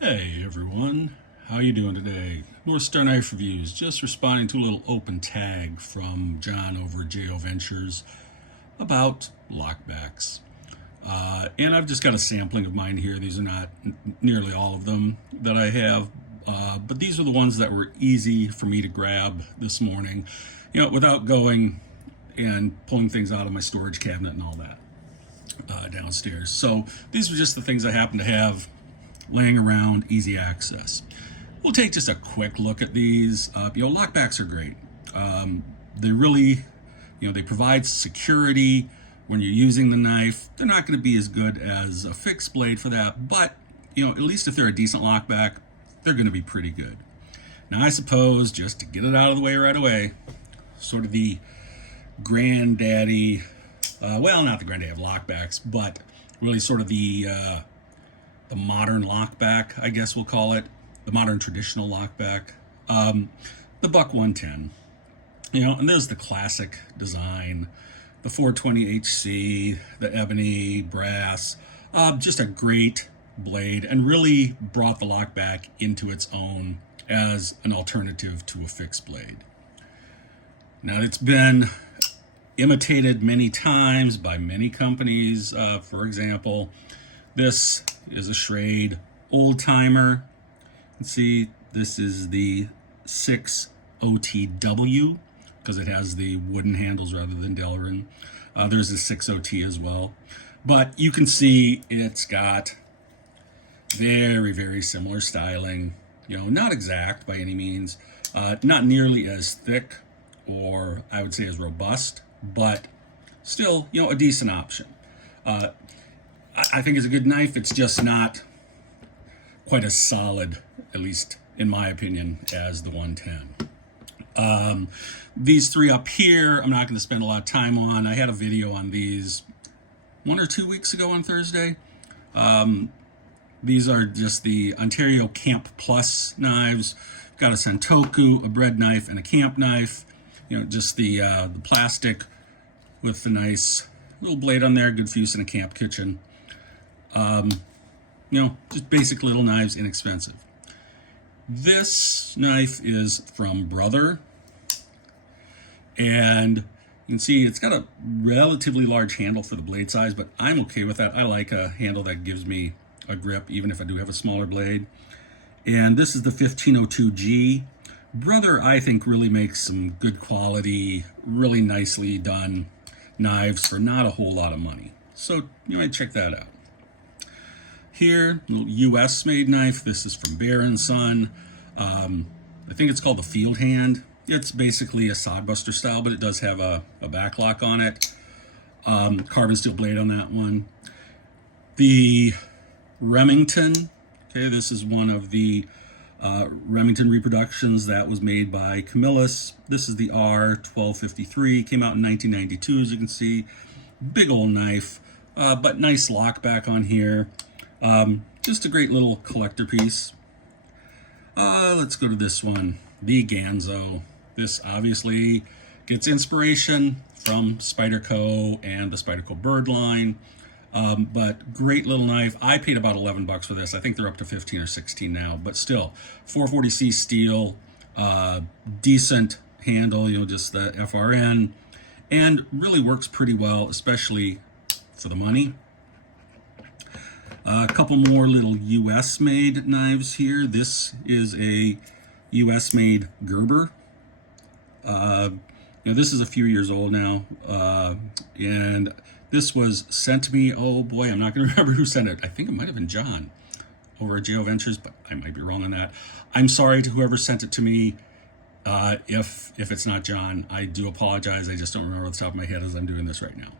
Hey everyone, how you doing today? North Star Knife Reviews, just responding to a little open tag from John over at JO Ventures about lockbacks. And I've just got a sampling of mine here. These are not nearly all of them that I have, but these are the ones that were easy for me to grab this morning, without going and pulling things out of my storage cabinet and all that downstairs. So these were just the things I happen to have laying around, easy access. We'll take just a quick look at these. Lockbacks are great. They really, they provide security when you're using the knife. They're not going to be as good as a fixed blade for that, but at least if they're a decent lockback, they're going to be pretty good. Now, I suppose just to get it out of the way right away, sort of the granddaddy, not the granddaddy of lockbacks, but really sort of the modern lockback, I guess we'll call it, the modern traditional lockback, the Buck 110. And there's the classic design, the 420 HC, the ebony, brass, just a great blade, and really brought the lockback into its own as an alternative to a fixed blade. Now, it's been imitated many times by many companies. For example, this is a Schrade old timer. You can see this is the 6 OTW because it has the wooden handles rather than Delrin. There's a 6 OT as well. But you can see it's got very, very similar styling. Not exact by any means. Not nearly as thick or I would say as robust, but still, a decent option. I think it's a good knife. It's just not quite as solid, at least in my opinion, as the 110. These three up here, I'm not going to spend a lot of time on. I had a video on these 1 or 2 weeks ago on Thursday. These are just the Ontario Camp Plus knives. Got a Sentoku, a bread knife, and a camp knife. Just the plastic with the nice little blade on there, good for use in a camp kitchen. Just basic little knives, inexpensive. This knife is from Brother, and you can see it's got a relatively large handle for the blade size, but I'm okay with that. I like a handle that gives me a grip, even if I do have a smaller blade. And this is the 1502G. Brother, I think, really makes some good quality, really nicely done knives for not a whole lot of money. So you might check that out. Here, a little US made knife. This is from Bear & Son. I think it's called the Field Hand. It's basically a sodbuster style, but it does have a backlock on it. Carbon steel blade on that one. The Remington. Okay, this is one of the Remington reproductions that was made by Camillus. This is the R1253, came out in 1992, as you can see. Big old knife, but nice lockback on here. Just a great little collector piece. Let's go to this one, the Ganzo. This obviously gets inspiration from Spyderco and the Spyderco Bird line. But great little knife. I paid about $11 for this. I think they're up to 15 or 16 now, but still 440C steel, decent handle, just the FRN, and really works pretty well, especially for the money. A couple more little US made knives here. This is a US made Gerber. This is a few years old now, and this was sent to me, oh boy, I'm not going to remember who sent it. I think it might have been John over at JO Ventures, but I might be wrong on that. I'm sorry to whoever sent it to me. If it's not John, I do apologize. I just don't remember off the top of my head as I'm doing this right now.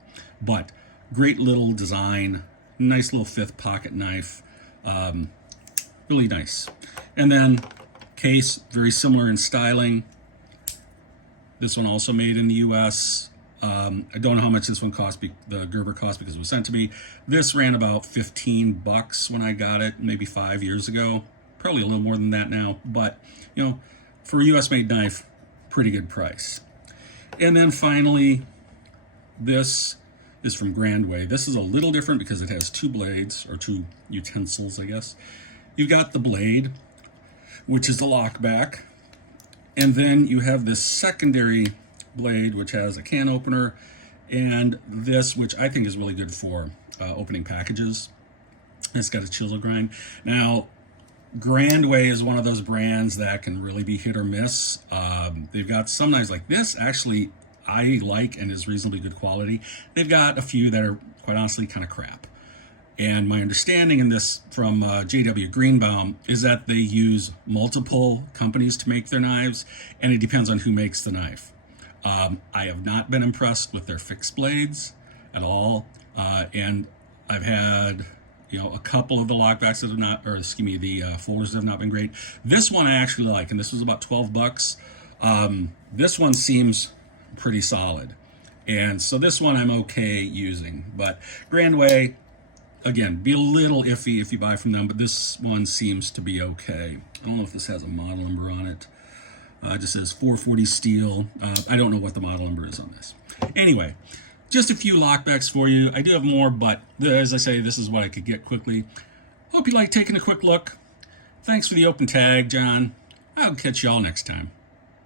But great little design, nice little fifth pocket knife, really nice. And then case, very similar in styling. This one also made in the US. I don't know how much this one cost, the Gerber cost, because it was sent to me. This ran about $15 when I got it, maybe 5 years ago. Probably a little more than that now, but for a US made knife, pretty good price. And then finally, this is from Grandway. This is a little different because it has two blades, or two utensils, I guess. You've got the blade, which is the lockback, and then you have this secondary blade, which has a can opener, and this, which I think is really good for opening packages. It's got a chisel grind. Now, Grandway is one of those brands that can really be hit or miss. They've got some knives like this, actually, I like and is reasonably good quality. They've got a few that are, quite honestly, kind of crap. And my understanding in this from J.W. Greenbaum is that they use multiple companies to make their knives, and it depends on who makes the knife. I have not been impressed with their fixed blades at all, and I've had a couple of the lockbacks that have not, or excuse me, the folders that have not been great. This one I actually like, and this was about $12. This one seems pretty solid, and so this one I'm okay using. But Grandway, again, be a little iffy if you buy from them, but this one seems to be okay. I don't know if this has a model number on it. It just says 440 steel. I don't know what the model number is on this. Anyway, just a few lockbacks for you. I do have more, but as I say, this is what I could get quickly. Hope you like taking a quick look. Thanks for the open tag, John. I'll catch you all next time.